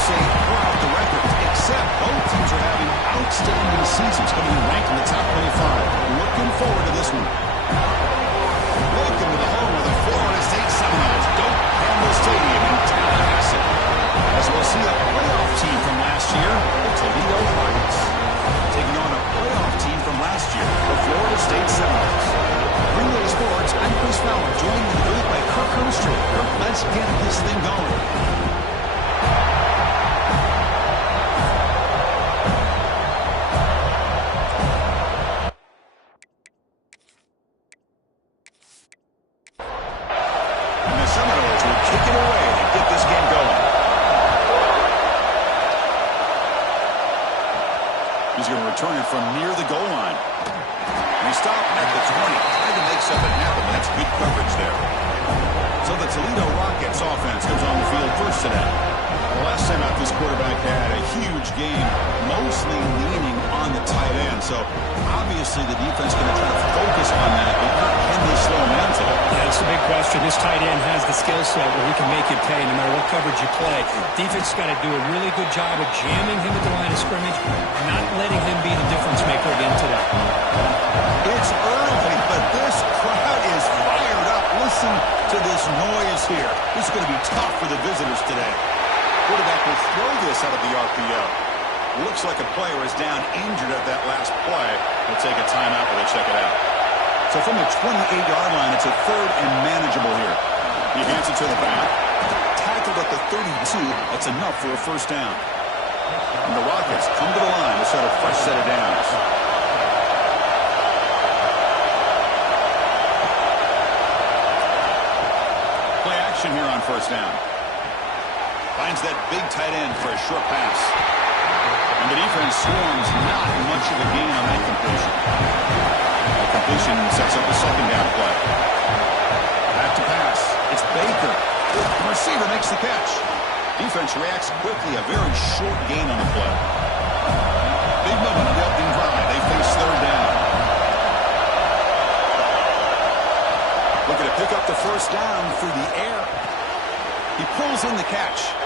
say pour out the records, except both teams are having outstanding seasons, coming in ranked in the top 25. Looking forward to this one. Welcome to the home of the Florida State Seminoles, Doak Campbell Stadium in Tallahassee. As we'll see a playoff team from last year, the Toledo Rockets, taking on a playoff team from last year, the Florida State Seminoles. Relay Sports, I'm Chris Fowler, joined in the booth by Kirk Hermstrom. Kirk, let's get this thing going. And the Seminoles will kick it away to get this game going. He's going to return it from near the goal line. We stop at the 20. Tried to make something happen, but that's good coverage there. So the Toledo Rockets offense comes on the field first today. The last time out, this quarterback had a huge game, mostly leaning on the tight end. So obviously the defense is going to try to focus on that, but can they slow him down today? Yeah, that's the big question. This tight end has the skill set where he can make you pay no matter what coverage you play. Defense has got to do a really good job of jamming him at the line of scrimmage, not letting him be the difference maker again today. It's early, but this crowd is fired up. Listen to this noise here. This is going to be tough for the visitors today. Quarterback will throw this out of the RPO. Looks like a player is down injured at that last play. We'll take a timeout while they check it out. So from the 28-yard line, it's a third and manageable here. He hands it to the back. Tackled at the 32. That's enough for a first down. And the Rockets come to the line to set a fresh set of downs. Play action here on first down. Finds that big tight end for a short pass. And the defense swarms not much of a gain on that completion. The completion sets up a second down play. Back to pass. It's Baker. The receiver makes the catch. Defense reacts quickly. A very short gain on the play. Big moment on the opening drive. They face third down. Looking to pick up the first down through the air. He pulls in the catch.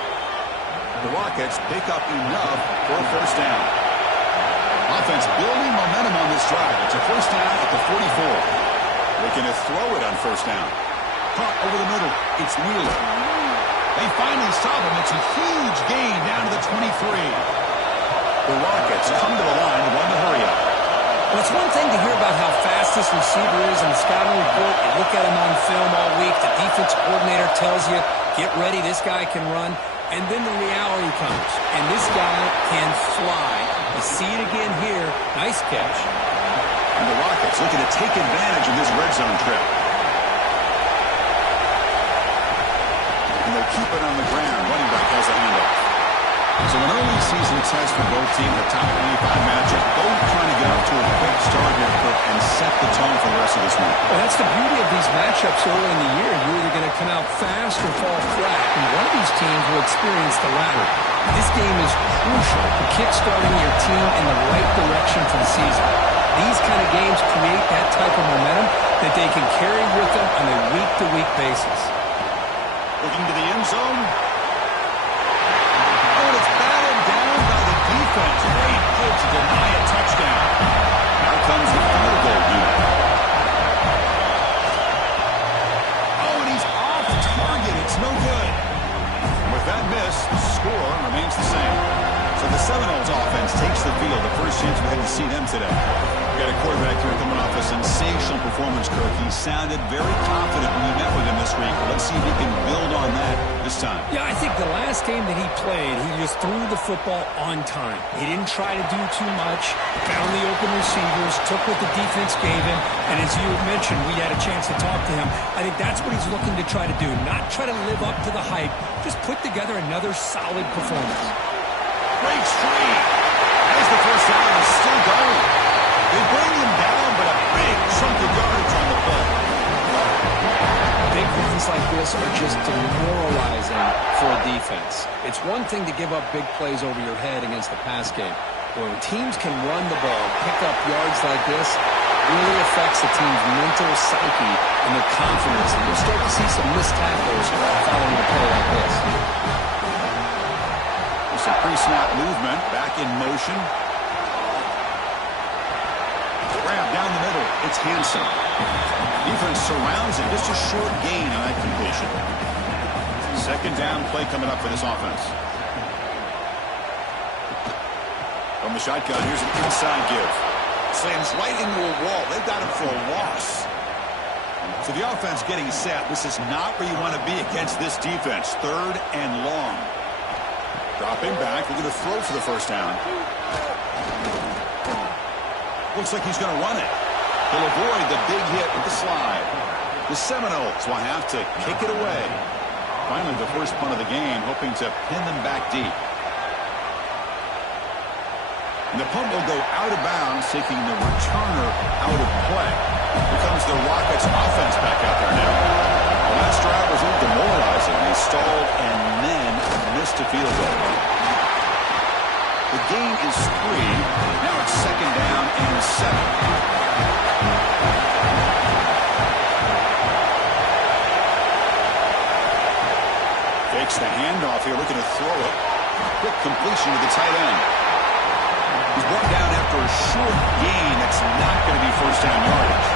The Rockets pick up enough for a first down. Offense building momentum on this drive. It's a first down at the 44. Looking to throw it on first down. Caught over the middle. It's Wheeler. They finally stop him. It's a huge gain down to the 23. The Rockets come to the line and want to hurry up. Well, it's one thing to hear about how fast this receiver is in the scouting report. You look at him on film all week. The defense coordinator tells you, get ready, this guy can run. And then the reality comes, and this guy can fly. You see it again here. Nice catch. And the Rockets looking to take advantage of this red zone trip. And they'll keep it on the ground. Running back has a handoff. So an early season test for both teams, a top 25 matchup. Both trying to get off to a quick start here and set the tone for the rest of this one. Well, that's the beauty of these matchups early in the year. You're either going to come out fast or fall flat. And one of these teams will experience the latter. This game is crucial for kickstarting your team in the right direction for the season. These kind of games create that type of momentum that they can carry with them on a week-to-week basis. Looking to the end zone. Defense. Great play to deny a touchdown. Now comes the field goal unit. Oh, and he's off target. It's no good. And with that miss, the score remains the same. So the Seminoles offense takes the field. The first chance we had to see them today. We got a quarterback here coming off a sensational performance, Kirk. He sounded very confident when you met with him this week. Let's see if he can build on that this time. Yeah, I think the last game that he played, he just threw the football on time. He didn't try to do too much, found the open receivers, took what the defense gave him, and as you mentioned, we had a chance to talk to him. I think that's what he's looking to try to do, not try to live up to the hype, just put together another solid performance. Breaks free as the first down is still going. They bring him down, but a big chunk of yardage on the play. Big runs like this are just demoralizing for a defense. It's one thing to give up big plays over your head against the pass game. When teams can run the ball, pick up yards like this, really affects the team's mental psyche and their confidence. And you'll start to see some missed tackles following a play like this. Some pre-snap movement. Back in motion. Grab down the middle. It's Hansen. Defense surrounds him. Just a short gain on that completion. Second down play coming up for this offense. From the shotgun, here's an inside give. Slams right into a wall. They've got him for a loss. So the offense getting set. This is not where you want to be against this defense. Third and long. Dropping back. Looking to throw for the first down. Looks like he's going to run it. He'll avoid the big hit with the slide. The Seminoles will have to kick it away. Finally, the first punt of the game, hoping to pin them back deep. And the punt will go out of bounds, taking the returner out of play. Here comes the Rockets offense back out there now. The last drive was a little demoralizing. They stalled and then missed a field goal. The gain is 3. Now it's second down and 7. Fakes the handoff here, looking to throw it. Quick completion to the tight end. He's brought down after a short gain. That's not going to be first down yardage.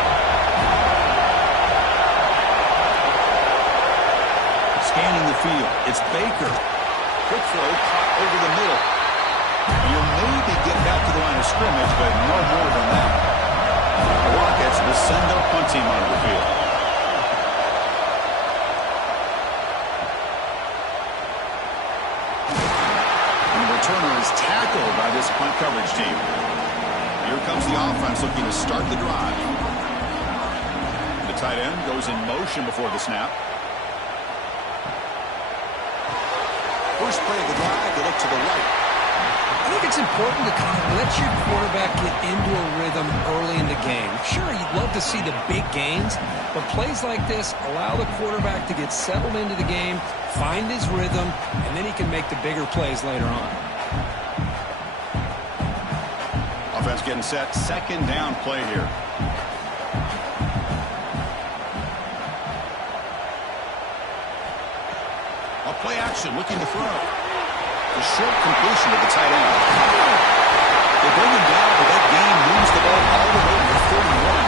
Scanning the field. It's Baker. Quick throw, caught over the middle. You'll maybe get back to the line of scrimmage, but no more than that. The Rockets will send their punt team onto the field. Returner is tackled by this punt coverage team. Here comes the offense looking to start the drive. The tight end goes in motion before the snap. First play of the drive, they look to the right. I think it's important to kind of let your quarterback get into a rhythm early in the game. Sure, you'd love to see the big gains, but plays like this allow the quarterback to get settled into the game, find his rhythm, and then he can make the bigger plays later on. Offense getting set. Second down play here. A play action looking to throw. A short completion to the tight end. They bring him down, but that gain moves the ball all the way to 31.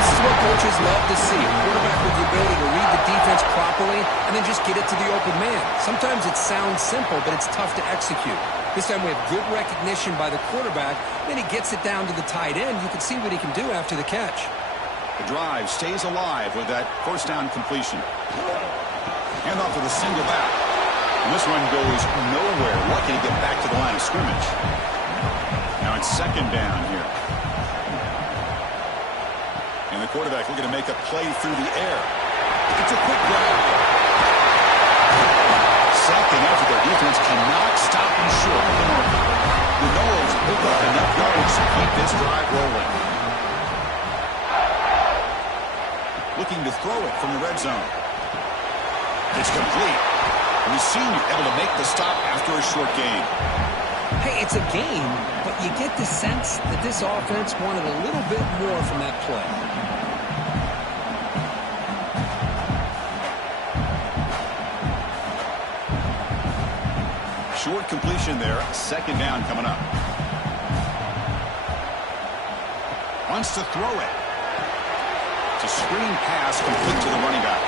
This is what coaches love to see. A quarterback with the ability to read the defense properly and then just get it to the open man. Sometimes it sounds simple, but it's tough to execute. This time we have good recognition by the quarterback. Then he gets it down to the tight end. You can see what he can do after the catch. The drive stays alive with that first down completion. Hand off to the single back. And this one goes nowhere. Lucky to get back to the line of scrimmage. Now it's second down here. And the quarterback looking to make a play through the air. It's a quick grab. Second after their defense cannot stop him short of the marker. The Noles pick up enough yards to keep this drive rolling. Looking to throw it from the red zone. It's complete. And the senior able to make the stop after a short gain. Hey, it's a gain, but you get the sense that this offense wanted a little bit more from that play. Short completion there. Second down coming up. Wants to throw it. It's a screen pass complete to the running back.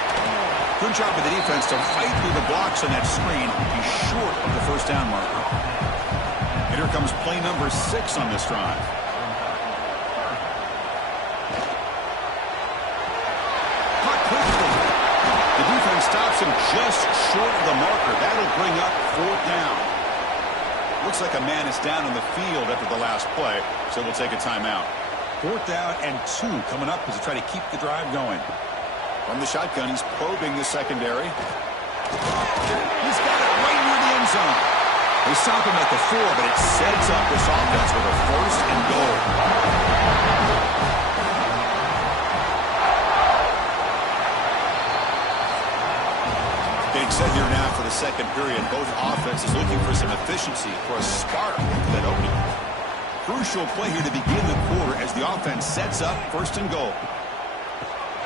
Good job of the defense to fight through the blocks on that screen. He's short of the first down marker. And here comes play number 6 on this drive. Caught quickly. The defense stops him just short of the marker. That'll bring up fourth down. Looks like a man is down on the field after the last play, so we'll take a timeout. Fourth down and 2 coming up as they try to keep the drive going. From the shotgun, he's probing the secondary. He's got it right near the end zone. They stop him at the 4, but it sets up this offense with a first and goal. Getting set here now for the second period. Both offenses looking for some efficiency, for a spark to that opening. Crucial play here to begin the quarter as the offense sets up first and goal.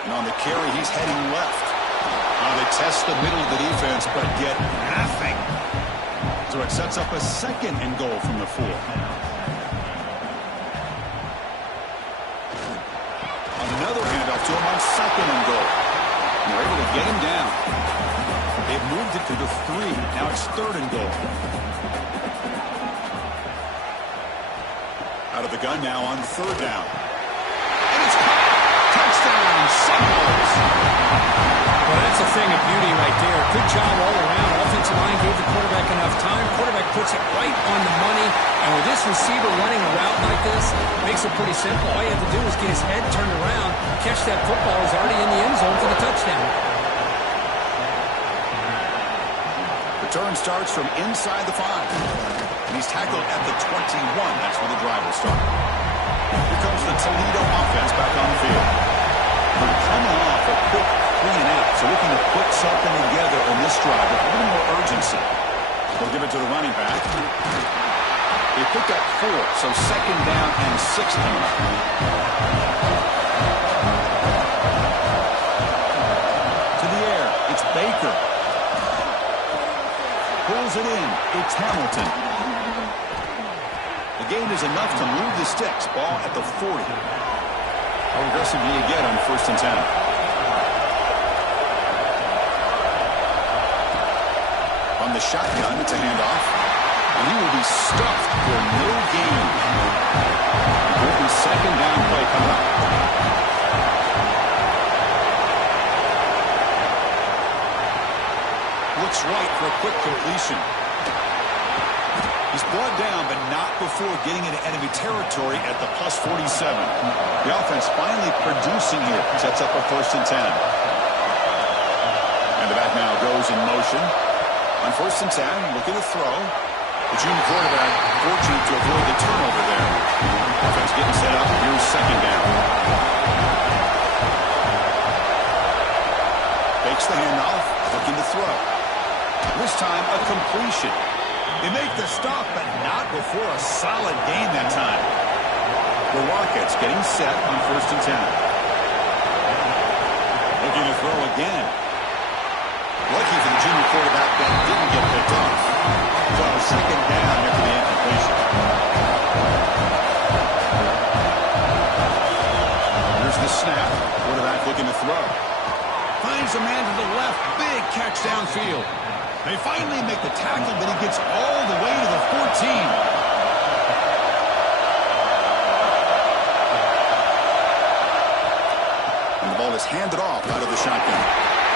And on the carry, he's heading left. Now they test the middle of the defense, but get nothing. So it sets up a 2nd and goal from the 4. Another handoff to him on 2nd and goal. And they're able to get him down. They've moved it to the 3. Now it's 3rd and goal. Out of the gun now on 3rd down. And it's caught. Touchdown, Seminoles. Well, that's a thing of beauty right there. Good job all around. Offensive line gave the quarterback enough time. Quarterback puts it right on the money. And with this receiver running a route like this, makes it pretty simple. All you have to do is get his head turned around, catch that football. He's already in the end zone for the touchdown. Return starts from inside the 5. And he's tackled at the 21. That's where the drive will start. Here comes the Toledo offense back on the field. They're coming off a quick 3 and out, so looking to put something together on this drive with a little more urgency. They'll give it to the running back. They picked up 4, so 2nd down and 6 coming up. To the air, it's Baker. Pulls it in. It's Hamilton. The gain is enough to move the sticks. Ball at the 40. How aggressive do you get on 1st and 10? On the shotgun, it's a handoff. And he will be stuffed for no gain. Important 2nd down play coming up. Looks right for a quick completion. He's brought down, but not before getting into enemy territory at the plus 47. The offense finally producing here. Sets up a 1st and 10. And the back now goes in motion. On 1st and 10, looking to throw. The junior quarterback fortunate to avoid the turnover there. Offense getting set up. Here's 2nd down. Fakes the handoff. Looking to throw. This time, a completion. They make the stop, but not before a solid gain that time. The Rockets getting set on 1st and 10. Looking to throw again. Lucky for the junior quarterback that didn't get picked off. So 2nd down after the incompletion. Here's the snap. Quarterback looking to throw. Finds a man to the left. Big catch downfield. They finally make the tackle, but he gets all the way to the 14. And the ball is handed off out of the shotgun.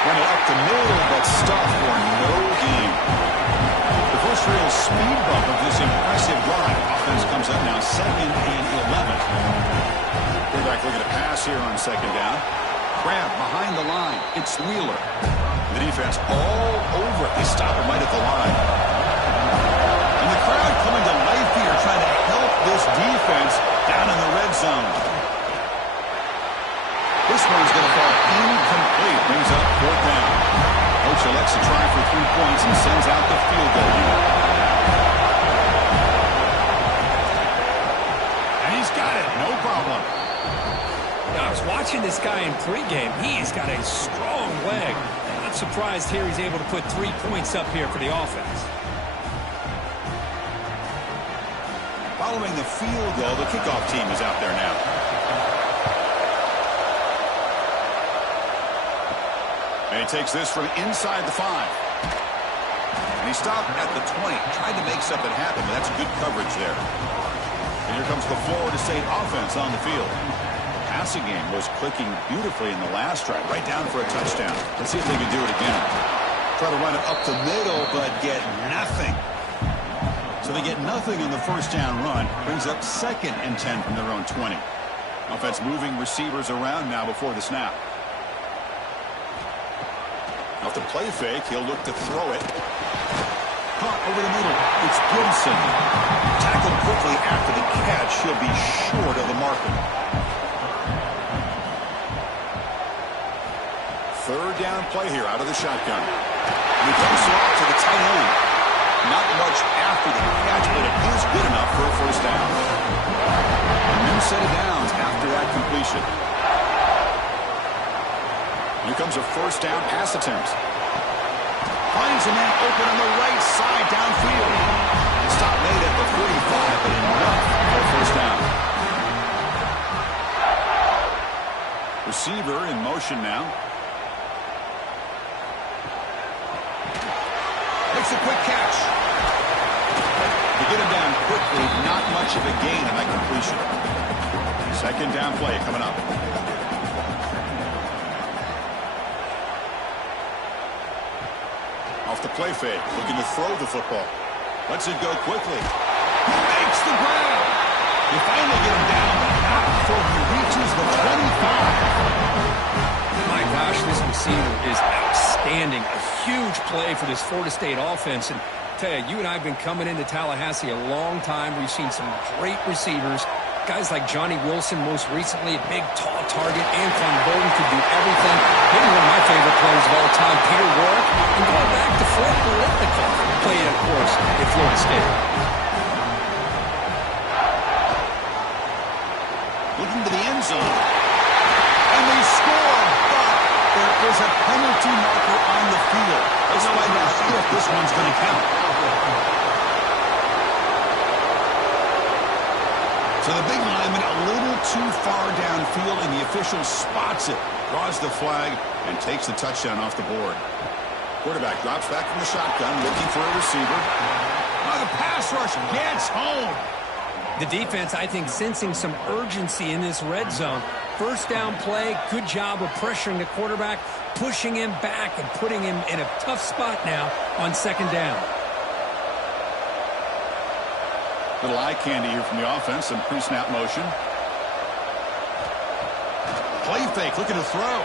Run it up the middle, but stuffed for no gain. The first real speed bump of this impressive drive. Offense comes up now 2nd and 11. Quarterback looking to pass here on 2nd down. Grab behind the line. It's Wheeler. The defense all over it. They stop him right at the line. And the crowd coming to life here, trying to help this defense down in the red zone. This one's going to fall incomplete. Brings up 4th down. Coach elects to try for 3 points and sends out the field goal unit. And he's got it. No problem. Now, I was watching this guy in pregame. He's got a strong leg. Not surprised here he's able to put 3 points up here for the offense. Following the field goal, the kickoff team is out there now. And he takes this from inside the 5. And he stopped at the 20. Tried to make something happen, but that's good coverage there. And here comes the Florida State offense on the field. Passing game was clicking beautifully in the last drive, right down for a touchdown. Let's see if they can do it again. Try to run it up the middle, but get nothing. So they get nothing on the 1st down run. Brings up 2nd and 10 from their own 20. Offense moving receivers around now before the snap. Off the play fake, he'll look to throw it. Caught over the middle. It's Gibson. Tackled quickly after the catch. He'll be short of the marker. 3rd down play here out of the shotgun. And he comes off to the tight end. Not much after the catch, but it is good enough for a 1st down. A new set of downs after that completion. Here comes a 1st down pass attempt. finds a man open on the right side downfield. Stop made at the 45, but enough for a first down. Receiver in motion now. Makes a quick catch. To get him down quickly, not much of a gain on that completion. Second down play coming up. Off the play fake, looking to throw the football. Lets it go quickly. He makes the grab. You finally get him down, but not before he reaches the 25. My gosh, this receiver is outstanding. A huge play for this Florida State offense. And tell you, you and I have been coming into Tallahassee a long time. We've seen some great receivers. Guys like Johnny Wilson, most recently, a big, tall target. Anquan Bolden could do everything. Maybe one of my favorite players of all time, Peter Warrick. And going back to Fred Biletnikoff, played, of course, at Florida State. Looking to the end zone. And they score, but there is a penalty marker on the field. Let's find out if this one's going to count. So the big lineman a little too far downfield, and the official spots it, draws the flag, and takes the touchdown off the board. Quarterback drops back from the shotgun, looking for a receiver. Oh, the pass rush gets home. The defense, I think, sensing some urgency in this red zone. First down play, good job of pressuring the quarterback, pushing him back and putting him in a tough spot now on second down. Little eye candy here from the offense, some pre-snap motion. Play fake, looking to throw.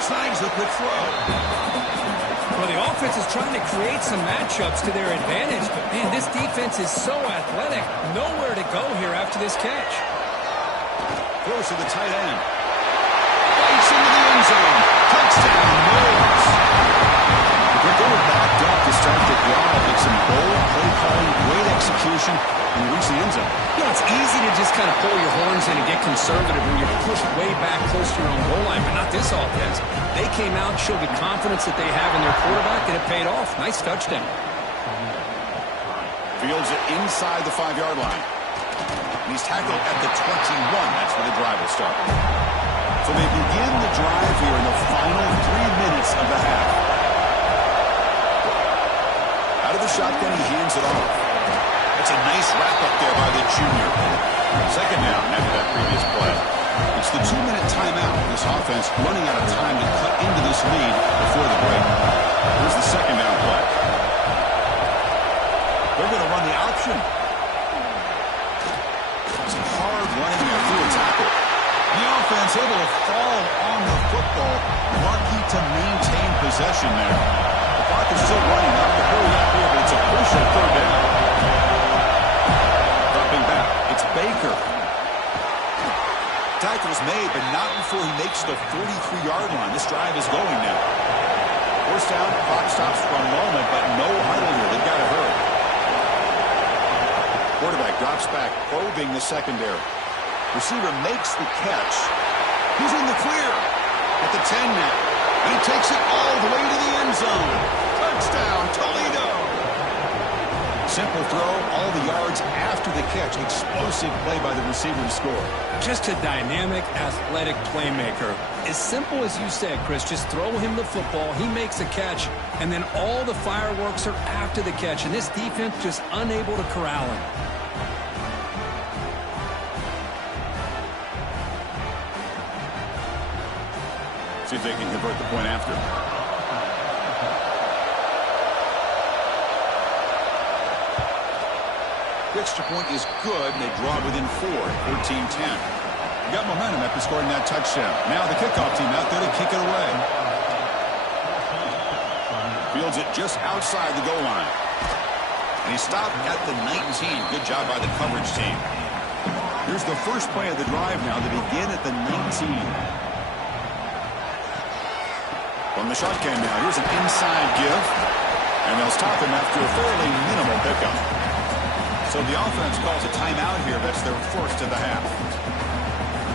Snags the quick throw. Well, the offense is trying to create some matchups to their advantage, but man, this defense is so athletic. Nowhere to go here after this catch. Throws to the tight end. Bites into the end zone. Touchdown, Mills. They're going back up to start the drive. It's some bold play calling, great execution, and reach the end zone. You know, it's easy to just kind of pull your horns in and get conservative when you're pushed way back close to your own goal line, but not this offense. They came out, showed the confidence that they have in their quarterback, and it paid off. Nice touchdown. Fields it inside the 5-yard line. And he's tackled at the 21. That's where the drive will start. So they begin the drive here in the final 3 minutes of the half. Out of the shotgun, he hands it off. That's a nice wrap-up there by the junior. Second down after that previous play. It's the 2-minute timeout. This offense running out of time to cut into this lead before the break. Here's the second down play. They're going to run the option. It's hard running there through a tackle. The offense able to fall on the football. Lucky to maintain possession there. The clock is still running. Not to hurry up here, but it's a crucial third down. Dropping back. It's Baker. Tackle's made, but not before he makes the 43-yard line. This drive is going now. First down, clock stops for a moment, but no huddle here. They've got to hurry. Quarterback drops back, probing the secondary. Receiver makes the catch. He's in the clear at the 10 now. And he takes it all the way to the end zone. Touchdown, Toledo. Simple throw, all the yards after the catch. Explosive play by the receiver to score. Just a dynamic, athletic playmaker. As simple as you said, Chris, just throw him the football, he makes a catch, and then all the fireworks are after the catch. And this defense just unable to corral him. See if they can convert the point after. The extra point is good, and they draw within 4, 14-10. Got momentum after scoring that touchdown. Now the kickoff team out there to kick it away. Fields it just outside the goal line. And he stopped at the 19. Good job by the coverage team. Here's the first play of the drive now to begin at the 19. From the shotgun now, here's an inside give. And they'll stop him after a fairly minimal pickup. So the offense calls a timeout here. That's their first of the half.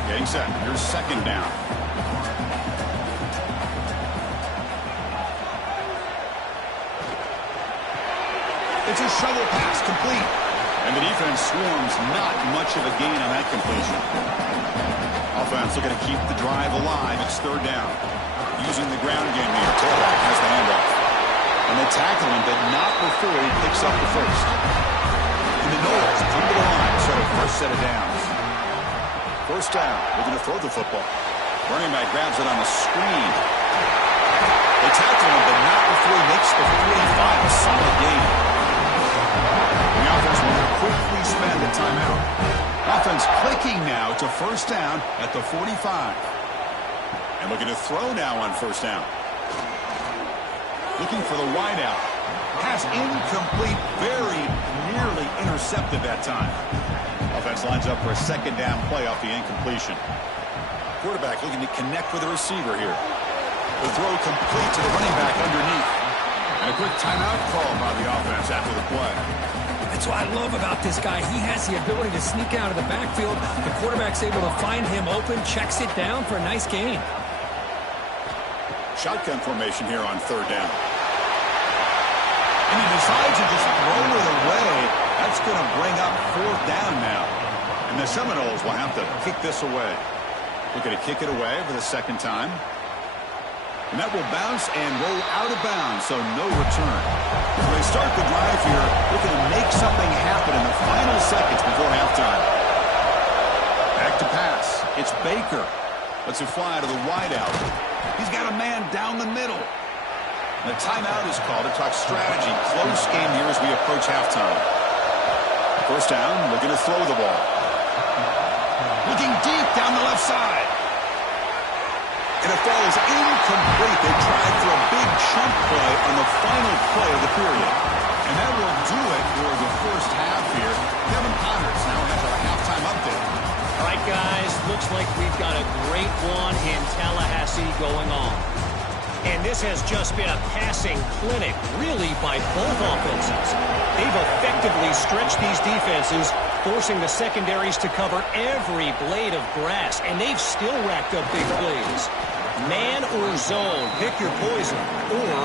Getting set. Here's second down. shovel pass complete. And the defense swarms, not much of a gain on that completion. Offense looking to keep the drive alive. It's third down. Using the ground game here. Toledo has the handoff. And they tackle him, but not before he picks up the first. And the Noles come to the line, so the first set of downs. First down, looking to throw the football. Running back grabs it on the screen. They tackle him, but not before he makes the 45, a solid gain. The offense will quickly spend a timeout. Offense clicking now to first down at the 45. And looking to throw now on first down. Looking for the wideout. Pass incomplete, very nearly intercepted that time. Offense lines up for a second down play off the incompletion. Quarterback looking to connect with the receiver here. The throw complete to the running back underneath. And a quick timeout call by the offense after the play. That's what I love about this guy. He has the ability to sneak out of the backfield. The quarterback's able to find him open, checks it down for a nice gain. Shotgun formation here on third down. And he decides to just throw it away. That's going to bring up fourth down now. And the Seminoles will have to kick this away. Looking to kick it away for the second time. And that will bounce and roll out of bounds, so no return. So they start the drive here, looking to make something happen in the final seconds before halftime. Back to pass. It's Baker. Lets it fly to the wideout. He's got a man down the middle. And the timeout is called to talk strategy. Close game here as we approach halftime. First down, looking to throw the ball. Looking deep down the left side. And it falls incomplete. They tried for a big chunk play on the final play of the period. And that will do it for the first half here. Kevin Connors now has our halftime update. All right, guys, looks like we've got a great one in Tallahassee going on. And this has just been a passing clinic, really, by both offenses. They've effectively stretched these defenses, forcing the secondaries to cover every blade of grass, and they've still racked up big plays. Man or zone, pick your poison, or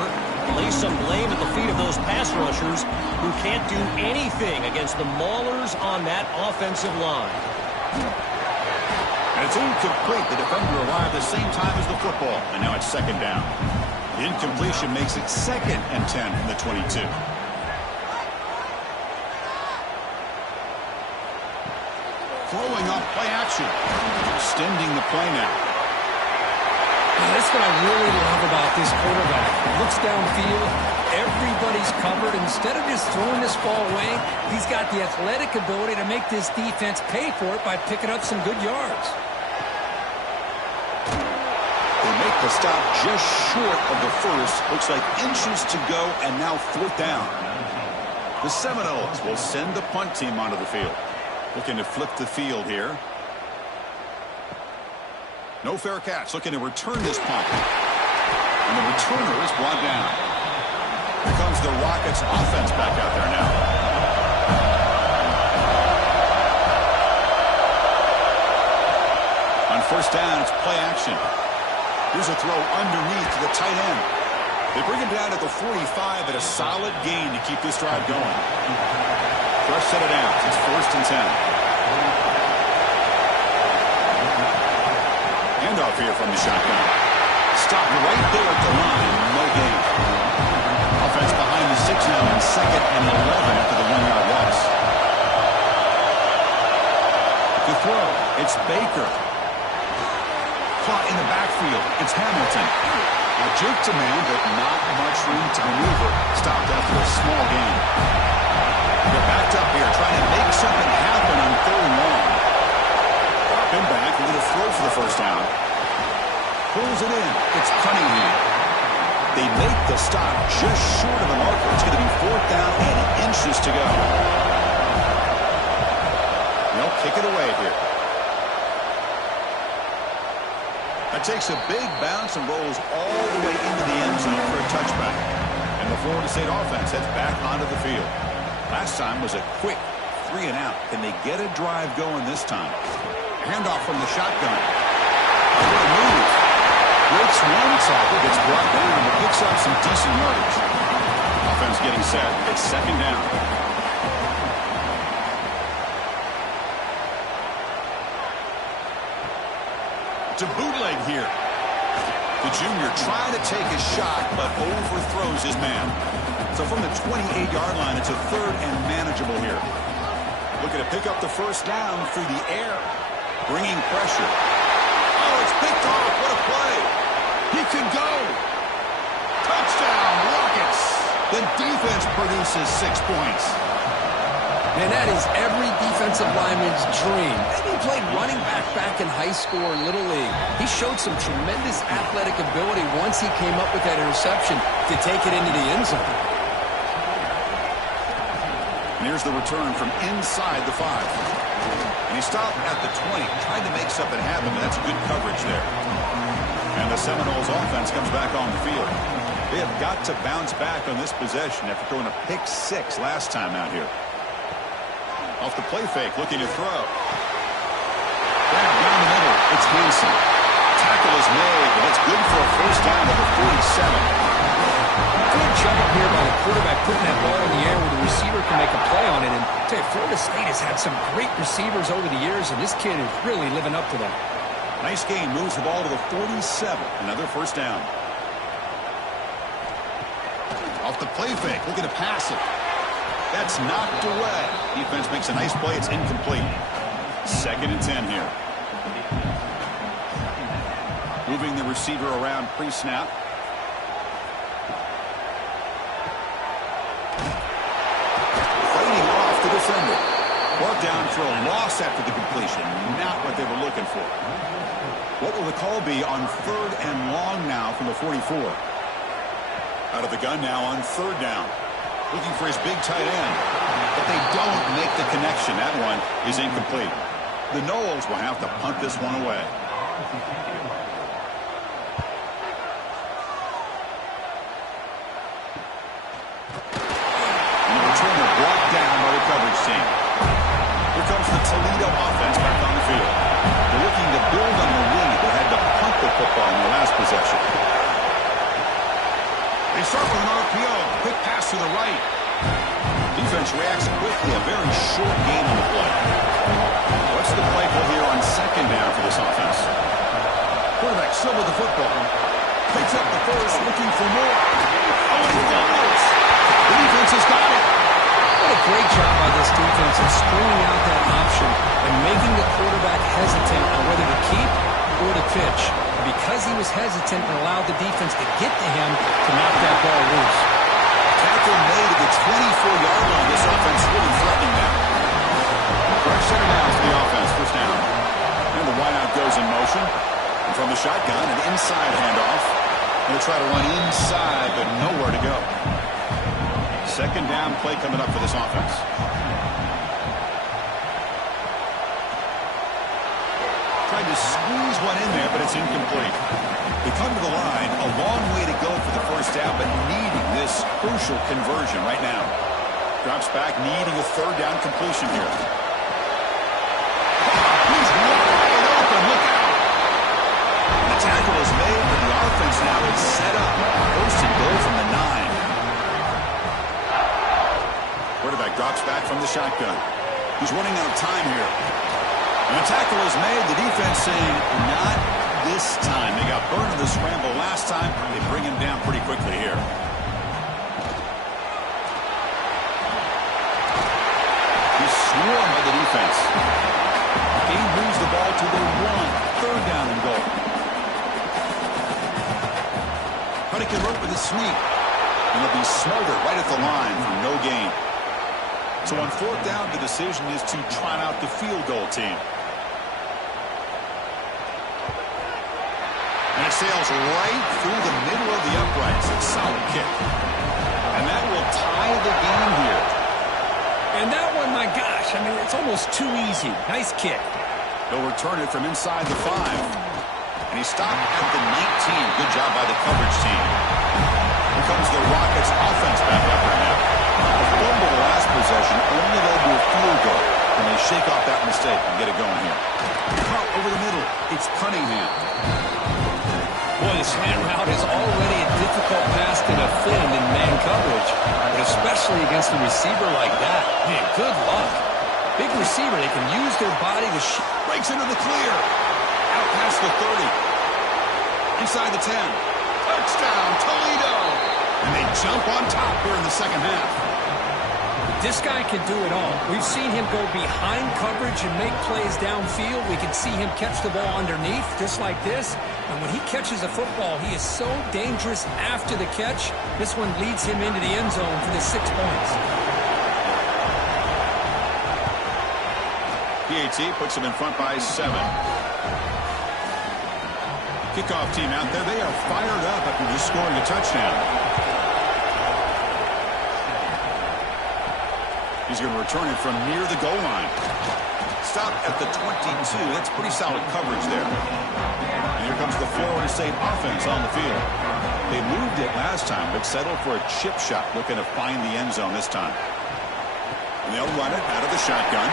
lay some blame at the feet of those pass rushers who can't do anything against the maulers on that offensive line. And it's incomplete. The defender arrived the same time as the football, and now it's second down. The incompletion makes it 2nd and 10 from the 22. Throwing up play action. Extending the play now. That's what I really love about this quarterback. Looks downfield, everybody's covered. Instead of just throwing this ball away, he's got the athletic ability to make this defense pay for it by picking up some good yards. They make the stop just short of the first. Looks like inches to go, and now fourth down. The Seminoles will send the punt team onto the field. Looking to flip the field here. No fair catch. Looking to return this punt. And the returner is brought down. Here comes the Rockets offense back out there now. On first down, it's play action. Here's a throw underneath to the tight end. They bring him down at the 45 at a solid gain to keep this drive going. Fresh set of downs. It's 1st and 10. Handoff here from the shotgun. Stopped right there at the line. No gain. Offense behind the 6 now in 2nd and 11 after the 1-yard loss. The throw. It's Baker. Caught in the backfield. It's Hamilton. A jerk to man, but not much room to maneuver. Stopped after a small gain. They're backed up here, trying to make something happen on 3rd and long. Been back, a little throw for the first down. Pulls it in. It's Cunningham. They make the stop just short of the marker. It's going to be 4th down and inches to go. They'll kick it away here. That takes a big bounce and rolls all the way into the end zone for a touchback. And the Florida State offense heads back onto the field. Last time was a quick 3 and out. Can they get a drive going this time? Handoff from the shotgun. What a move. Breaks one tackle, gets brought down, but picks up some decent yardage. Offense getting set. It's 2nd down. to bootleg here. The junior trying to take a shot, but overthrows his man. So from the 28-yard line, it's a third and manageable here. Looking to pick up the first down through the air. Bringing pressure. Oh, it's picked off. What a play. He can go. Touchdown, Rockets. The defense produces 6 points. Man, that is every defensive lineman's dream. Maybe he played running back in high school or Little League. He showed some tremendous athletic ability once he came up with that interception to take it into the end zone. And here's the return from inside the 5. And he stopped at the 20, trying to make something happen, but that's good coverage there. And the Seminoles offense comes back on the field. They have got to bounce back on this possession after throwing a pick 6 last time out here. Off the play fake, looking to throw. Grab down the middle. It's Hanson. Tackle is made, but it's good for a first down at the 47. Good job here by the quarterback putting that ball in the air where the receiver can make a play on it. And I tell you, Florida State has had some great receivers over the years, and this kid is really living up to them. Nice game. Moves the ball to the 47. Another first down. Off the play fake, looking to pass it. That's knocked away. Defense makes a nice play. It's incomplete. 2nd and 10 here. Moving the receiver around pre-snap. Fighting off the defender. Brought down for a loss after the completion. Not what they were looking for. What will the call be on 3rd and long now from the 44? Out of the gun now on 3rd down. Looking for his big tight end. But they don't make the connection. That one is incomplete. The Noles will have to punt this one away. And the returner brought down by the coverage team. Here comes the Toledo offense back on the field. They're looking to build on the lead. They had to punt the football in their last possession. They start with an RPO. Quick pass to the right. Defense reacts quickly. A very short game on the play. What's the play call here on 2nd down for this offense? Quarterback still with the football. Picks up the first, looking for more. Oh, he fumbles. The defense has got it. What a great job by this defense in stringing out that option and making the quarterback hesitant on whether to keep or to pitch. Because he was hesitant and allowed the defense to get to him to knock that ball loose. Tackle made at the 24-yard line. This offense really threatening now. Correct center down for the offense. First down. And the wideout goes in motion. And from the shotgun, an inside handoff. They'll try to run inside, but nowhere to go. 2nd down play coming up for this offense. Tried to squeeze one in there, but it's incomplete. They come to the line, a long way to go for the first down, but needing this crucial conversion right now. Drops back, needing a 3rd down completion here. He's wide open, look out! And the tackle is made, but the offense now is set up. 1st and goal from the 9. Quarterback drops back from the shotgun. He's running out of time here. And the tackle is made. The defense saying, not this time. They got burned in the scramble last time. They bring him down pretty quickly here. He's swarmed by the defense. He moves the ball to the 1. 3rd down and goal. Hudickin wrote with a sneak. And he'll be smothered right at the line for no gain. So on 4th down, the decision is to try out the field goal team. And it sails right through the middle of the uprights. A solid kick. And that will tie the game here. And that one, my gosh, I mean, it's almost too easy. Nice kick. They'll return it from inside the 5. And he stopped at the 19. Good job by the coverage team. Here comes the Rockets offense back up right now. A fumble the last possession only led to a field goal. And they shake off that mistake and get it going here. Caught over the middle. It's Cunningham. Boy, the slant route is already a difficult pass to defend in man coverage, but especially against a receiver like that. Man, good luck. Big receiver, they can use their body to breaks into the clear. Out past the 30. Inside the 10. Touchdown, Toledo! And they jump on top here in the second half. This guy can do it all. We've seen him go behind coverage and make plays downfield. We can see him catch the ball underneath, just like this. And when he catches a football, he is so dangerous after the catch. This one leads him into the end zone for the 6 points. PAT puts them in front by 7. Kickoff team out there. They are fired up after just scoring a touchdown. He's going to return it from near the goal line. Stop at the 22. That's pretty solid coverage there. And here comes the Florida State offense on the field. They moved it last time, but settled for a chip shot, looking to find the end zone this time. And they'll run it out of the shotgun.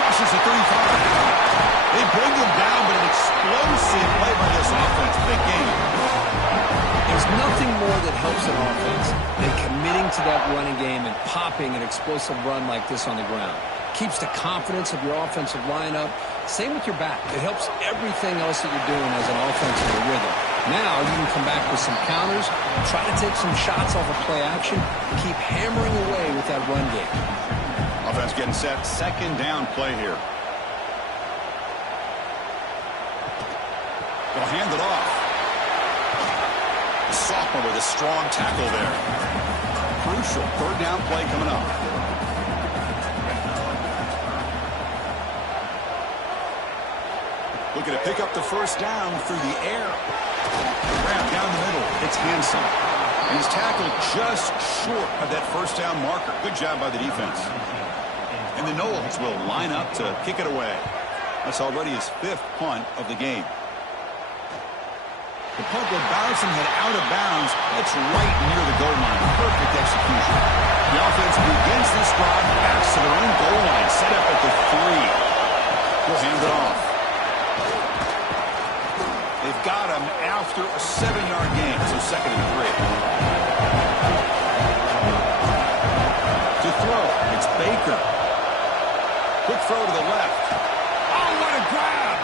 Crosses the 35. They bring him down, but an explosive play by this offense. Big game. There's nothing more that helps an offense than committing to that running game and popping an explosive run like this on the ground. Keeps the confidence of your offensive lineup. Same with your back. It helps everything else that you're doing as an offense in a rhythm. Now you can come back with some counters, try to take some shots off of play action, keep hammering away with that run game. Offense getting set. Second down play here. They'll hand it off. Sophomore with a strong tackle there. Crucial third down play coming up. Looking to pick up the first down through the air. Grab down the middle. It's Hanson. And he's tackled just short of that first down marker. Good job by the defense. And the Noles will line up to kick it away. That's already his 5th punt of the game. The punt will bounce and head out of bounds. That's right near the goal line. Perfect execution. The offense begins this drive back to their own goal line. Set up at the 3. We'll hand it off. They've got him after a 7-yard gain. So 2nd and 3. To throw, it's Baker. Quick throw to the left. Oh, what a grab!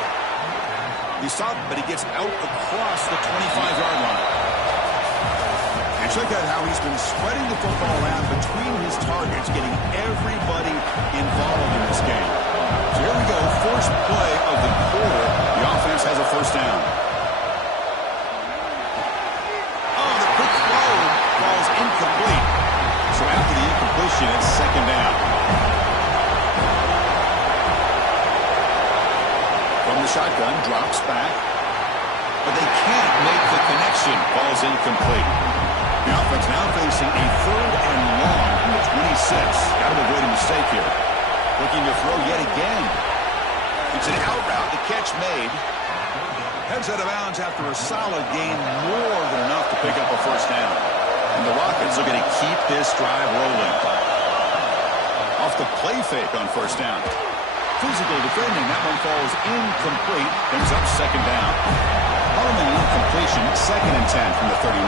He stopped, but he gets out across the 25-yard line. And check out how he's been spreading the football around between his targets, getting everybody involved in this game. So here we go, first play of the quarter. The offense has a first down. Oh, the quick throw falls incomplete. So after the incompletion, it's second down. From the shotgun, drops back. But they can't make the connection. Falls incomplete. The offense now facing a third and long from the 26. Got to avoid a mistake here. Looking to throw yet again. It's an out route. The catch made. Heads out of bounds after a solid gain. More than enough to pick up a first down. And the Rockets are going to keep this drive rolling. Off the play fake on first down. Physical defending. That one falls incomplete. Brings up second down. Harmon incompletion. 2nd and 10 from the 39.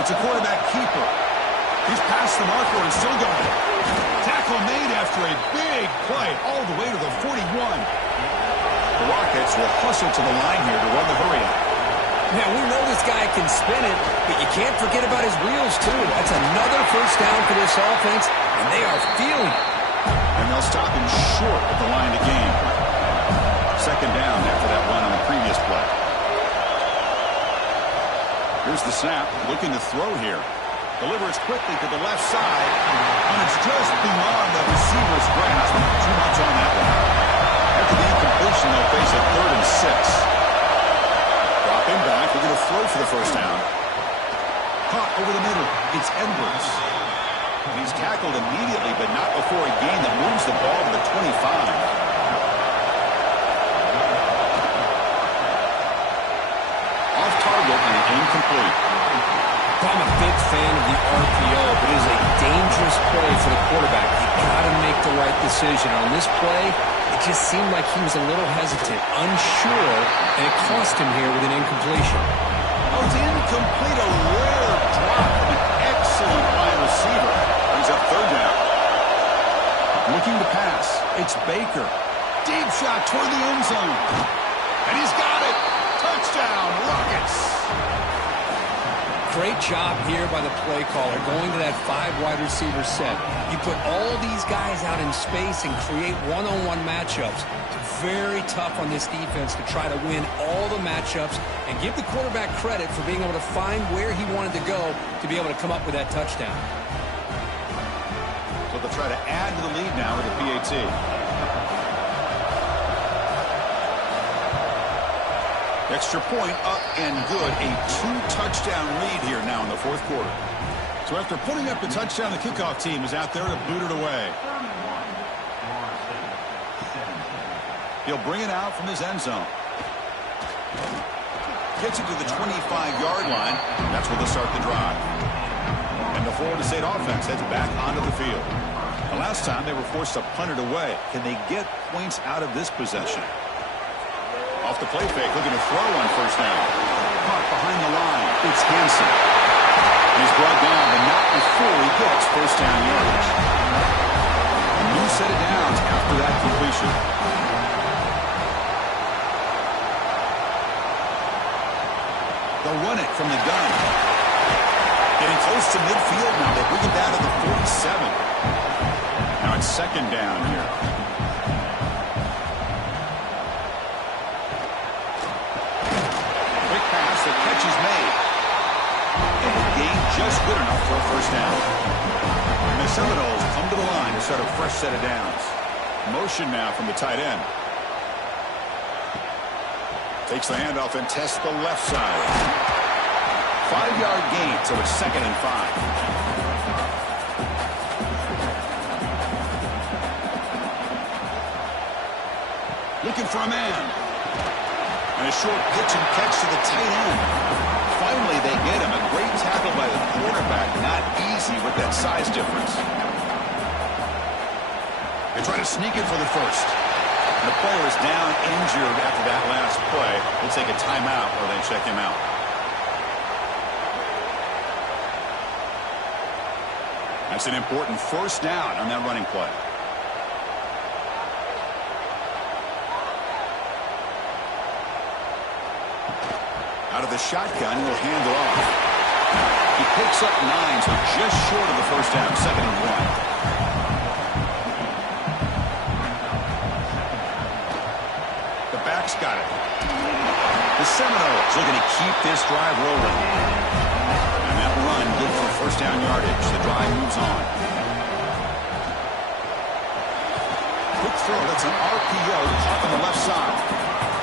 It's a quarterback keeper. He's past the marker and still going. Tackle made after a big play all the way to the 41. The Rockets will hustle to the line here to run the hurry up. Now, we know this guy can spin it, but you can't forget about his wheels, too. That's another first down for this offense, and they are feeling it. And they'll stop him short of the line to gain. Second down after that run on the previous play. Here's the snap, looking to throw here. Delivers quickly to the left side, and it's just beyond the receiver's grasp. Too much on that one. After the incompletion, they'll face a 3rd and 6. Dropping back, they're going to throw for the first down. Caught over the middle. It's Edwards. He's tackled immediately, but not before a gain that moves the ball to the 25. Off target and incomplete. I'm a big fan of the RPO, but it is a dangerous play for the quarterback. You got to make the right decision. On this play, it just seemed like he was a little hesitant, unsure, and it cost him here with an incompletion. Oh, it's incomplete. A rare drop from an excellent wide receiver. Brings up third down. Looking to pass. It's Baker. Deep shot toward the end zone. And he's got it. Touchdown, Rockets. Great job here by the play caller, going to that 5 wide receiver set. You put all these guys out in space and create one-on-one matchups. It's very tough on this defense to try to win all the matchups and give the quarterback credit for being able to find where he wanted to go to be able to come up with that touchdown. So they'll try to add to the lead now with the PAT. Extra point up and good. A 2-touchdown lead here now in the fourth quarter. So after putting up the touchdown, the kickoff team is out there to boot it away. He'll bring it out from his end zone. Gets it to the 25-yard line. That's where they'll start the drive. And the Florida State offense heads back onto the field. The last time they were forced to punt it away. Can they get points out of this possession? Off the play fake, looking to throw on first down. Caught behind the line. It's Hansen. He's brought down, but not before he gets first down yardage. A new set of downs after that completion. They'll run it from the gun. Getting close to midfield now. They bring it down to the 47. Now it's second down here. The catch is made. And the gain just good enough for a first down. And the Seminoles come to the line to start a fresh set of downs. Motion now from the tight end. Takes the handoff and tests the left side. 5-yard gain, so it's 2nd and 5. Looking for a man. And a short pitch and catch to the tight end. Finally, they get him. A great tackle by the quarterback. Not easy with that size difference. They try to sneak it for the first. And the player is down injured after that last play. They'll take a timeout or they check him out. That's an important first down on that running play. Out of the shotgun, he'll hand it off. He picks up 9, so just short of the first down, 2nd and 1. The back's got it. The Seminoles looking to keep this drive rolling. And that run good for first down yardage. The drive moves on. Quick throw. That's an RPO caught on the left side.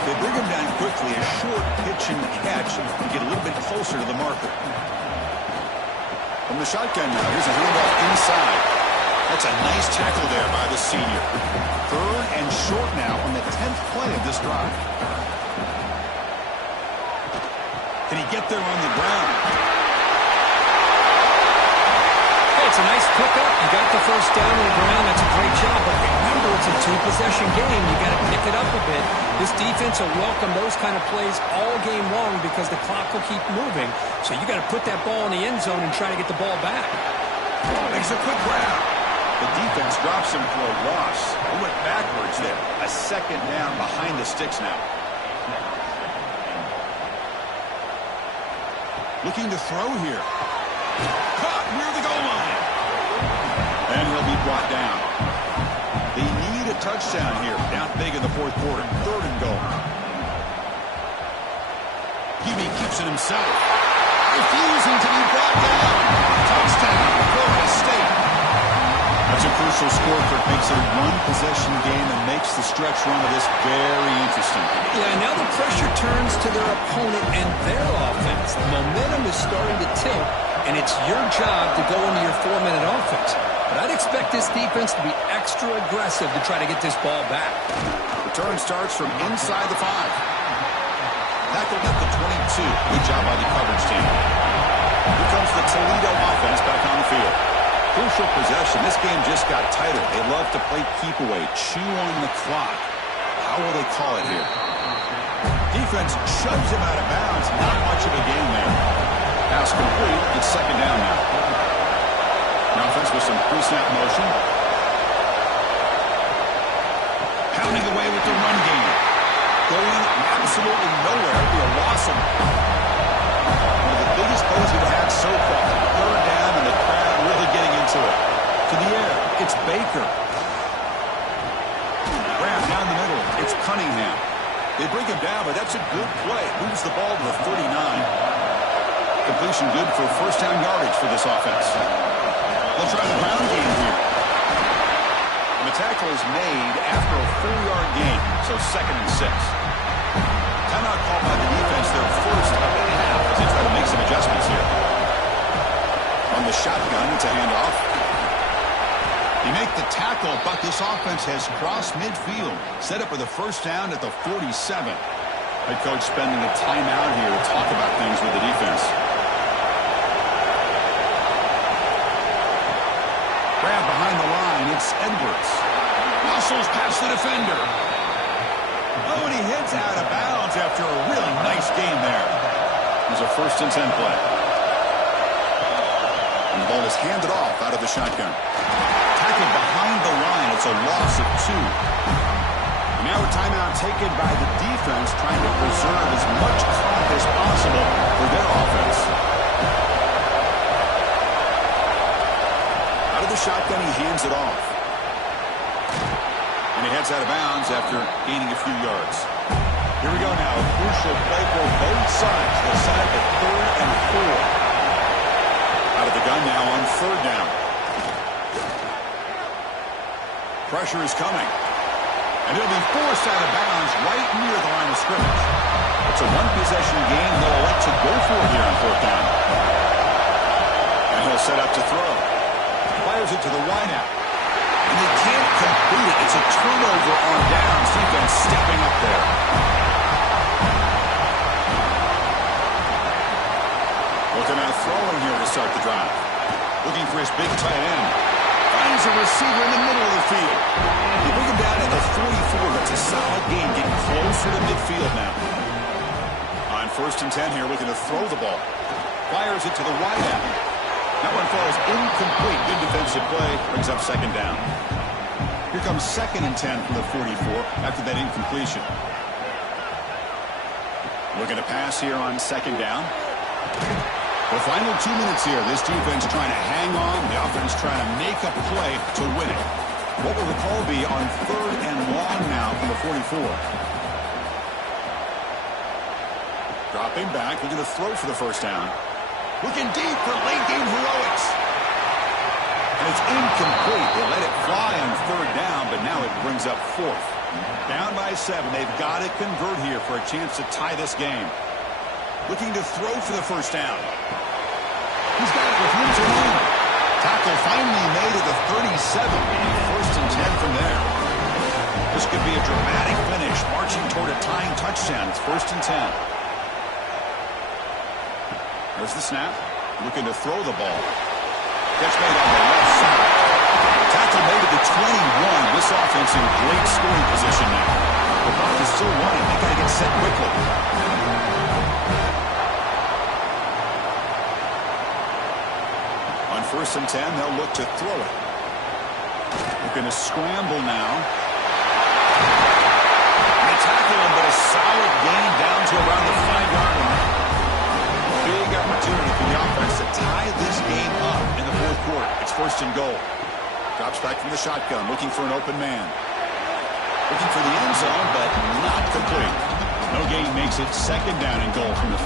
They bring him down quickly, a short pitch and catch to get a little bit closer to the marker. From the shotgun now, here's a handoff inside. That's a nice tackle there by the senior. 3rd and short now on the 10th play of this drive. Can he get there on the ground? It's a nice pickup. You got the first down on the ground. That's a great job. But remember, it's a 2-possession game. You got to pick it up a bit. This defense will welcome those kind of plays all game long because the clock will keep moving. So you got to put that ball in the end zone and try to get the ball back. Makes a quick grab. The defense drops him for a loss. He went backwards there. A 2nd down behind the sticks now. Looking to throw here. Caught near the goal line. And he'll be brought down. They need a touchdown here. Down big in the fourth quarter. 3rd and goal. Hebe keeps it himself. Refusing to be brought down. Touchdown, Florida State. That's a crucial score for it. Makes it a 1-possession game and makes the stretch run of this very interesting. Yeah, now the pressure turns to their opponent and their offense. The momentum is starting to tilt, and it's your job to go into your 4-minute offense. But I'd expect this defense to be extra aggressive to try to get this ball back. Return starts from inside the 5. Tackled at the 22. Good job by the coverage team. Here comes the Toledo offense back on the field. Crucial possession. This game just got tighter. They love to play keep away, chew on the clock. How will they call it here? Defense shoves him out of bounds. Not much of a game there. Pass complete. It's 2nd down now. An offense with some pre-snap motion. pounding away with the run game. Going absolutely nowhere. It'll be a loss of one of the biggest plays we've had so far. Third down, and the crowd really getting into it. To the air, it's Baker. Grab down the middle, it's Cunningham. They bring him down, but that's a good play. Moves the ball to the 39. Completion good for first down yardage for this offense. They'll try the ground game here. And the tackle is made after a 4-yard gain, so 2nd and 6. Timeout called by the defense, their first of the half, as they try to make some adjustments here. On the shotgun, it's a handoff. You make the tackle, but this offense has crossed midfield. Set up for the first down at the 47. Head coach spending a timeout here to talk about things with the defense. Grab behind the line, it's Edwards. Muscles past the defender. Oh, and he heads out of bounds after a really nice game there. It was a 1st and 10 play. And the ball is handed off out of the shotgun. Tackled behind the line. It's a loss of 2. Now a timeout taken by the defense, trying to preserve as much clock as possible for their offense. Out of the shotgun, he hands it off. And he heads out of bounds after gaining a few yards. Here we go now. A crucial play for both sides. They'll set up at 3rd and 4. Out of the gun now on 3rd down. Pressure is coming. And he'll be forced out of bounds right near the line of scrimmage. It's a one-possession game they'll elect to go for here on 4th down. And he'll set up to throw. Fires it to the wideout. And they can't complete it. It's a turnover on downs. Defense stepping up there. Looking at throwing here to start the drive. Looking for his big tight end. Finds a receiver in the middle of the field. They bring him down at the 44. That's a solid game, getting closer to midfield now. On 1st and 10 here, looking to throw the ball. Fires it to the wideout. That one falls incomplete. Good defensive play. Brings up 2nd down. Here comes 2nd and 10 from the 44 after that incompletion. Looking to pass here on 2nd down. The final 2 minutes here. This defense trying to hang on. The offense trying to make a play to win it. What will the call be on 3rd and long now from the 44? Dropping back. Looking to throw for the first down. Looking deep for late game heroics. And it's incomplete. They let it fly on 3rd down, but now it brings up 4th. Down by 7. They've got to convert here for a chance to tie this game. Looking to throw for the first down. He's got it with room to move. Tackle finally made at the 37. 1st and 10 from there. This could be a dramatic finish, marching toward a tying touchdown. It's 1st and 10. There's the snap. Looking to throw the ball. Catch made on the left side. Tackle made at the 21. This offense in great scoring position now. The clock is still running. They got to get set quickly. On 1st and 10, they'll look to throw it. They're going to scramble now. And they tackle him, but a solid gain down to around the 5-yard line. Big opportunity for the offense to tie this game up in the 4th quarter. It's 1st and goal. Drops back from the shotgun, looking for an open man. Looking for the end zone, but not complete. No gain makes it 2nd down and goal from the 5.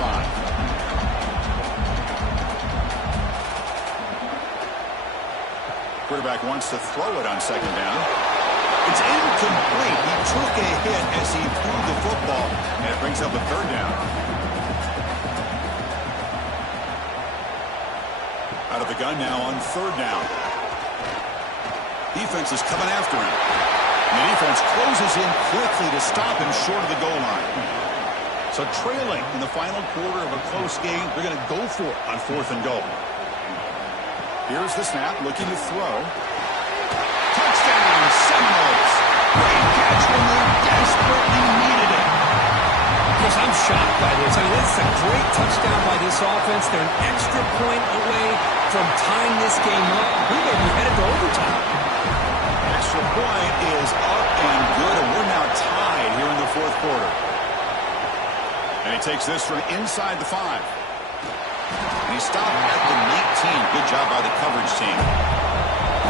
Quarterback wants to throw it on 2nd down. It's incomplete. He took a hit as he threw the football, and it brings up a 3rd down. Out of the gun now on 3rd down. Defense is coming after him. And the defense closes in quickly to stop him short of the goal line. So trailing in the final quarter of a close game, they're going to go for it on 4th and goal. Here's the snap, looking to throw. Touchdown, Seminoles. Great catch when they desperately needed it. Because I'm shocked by this. I mean, this is a great touchdown by this offense. They're an extra point away from tying this game up. We may be headed to overtime. Extra point is up and good, and we're now And he takes this from inside the 5. And he stopped at the 19. Good job by the coverage team.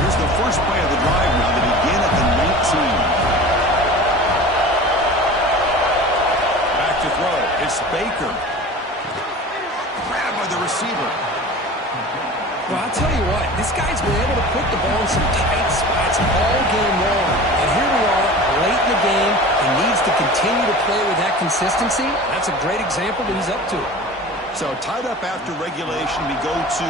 Here's the first play of the drive now. They begin at the 19. Back to throw. It's Baker. Grabbed by the receiver. Well, I'll tell you what, this guy's been able to put the ball in some tight spots all game long. And here we are, late in the game. He needs to continue to play with that consistency. That's a great example that he's up to. So tied up after regulation, we go to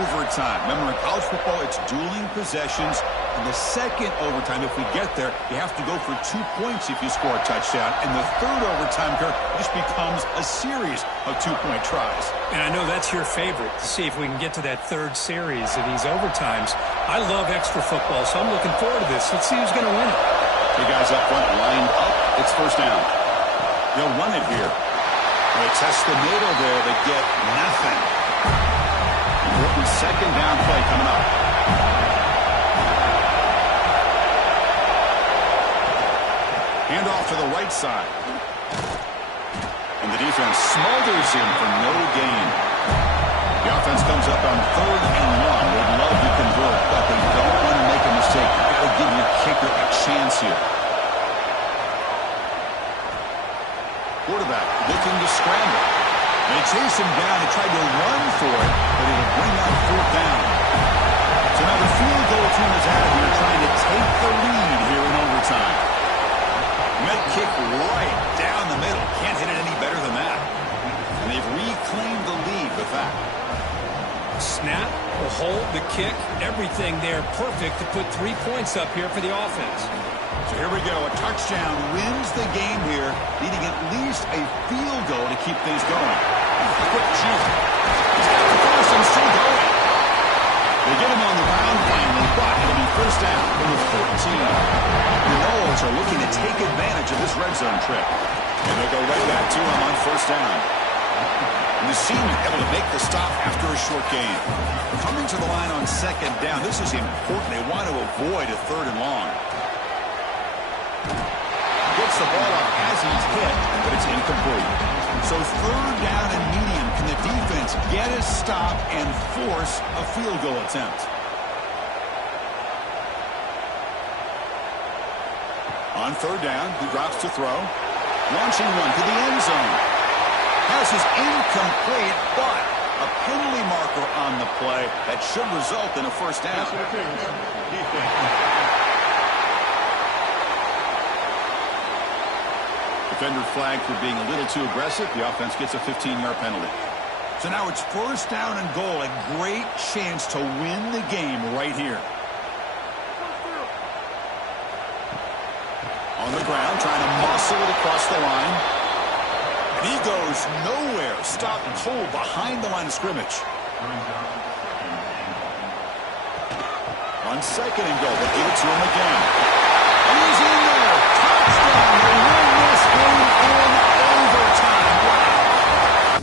overtime. Remember, in college football, it's dueling possessions. In the second overtime, if we get there, you have to go for 2 points if you score a touchdown. And the third overtime, Kirk, just becomes a series of 2-point tries. And I know that's your favorite, to see if we can get to that third series of these overtimes. I love extra football, so I'm looking forward to this. Let's see who's going to win it. The guys up front lined up. It's first down. They'll run it here. They test the middle there. They get nothing. Important second down play coming up. Hand off to the right side. And the defense smothers him for no gain. The offense comes up on 3rd and 1. They'd love to convert, but they don't want to make a mistake. You've got to give your kicker a chance here. Quarterback looking to scramble. They chase him down. He tried to run for it, but it'll bring up 4th down. So now the field goal team is out here trying to take the lead here in overtime. Med kick right down the middle. Can't hit it any better than that. And they've reclaimed the lead with that. Snap, the hold, the kick, everything there perfect to put 3 points up here for the offense. So here we go. A touchdown wins the game here, needing at least a field goal to keep things going. Quick jump. He's got the first and still going. They get him on the ground finally, but it'll be first down from the 14. The Noles are looking to take advantage of this red zone trip. And they'll go right back to him on first down. And the senior able to make the stop after a short gain. Coming to the line on second down. This is important. They want to avoid a 3rd and long. Gets the ball up as he's hit, but it's incomplete. So 3rd down and medium. Can the defense get a stop and force a field goal attempt? On 3rd down, he drops to throw. Launching one to the end zone. Pass is incomplete, but a penalty marker on the play that should result in a first down. Defender flag for being a little too aggressive. The offense gets a 15-yard penalty. So now it's first down and goal. A great chance to win the game right here. On the ground, trying to muscle it across the line. And he goes nowhere. Stopped cold behind the line of scrimmage. On second and goal, they give it to him again. And he's in there.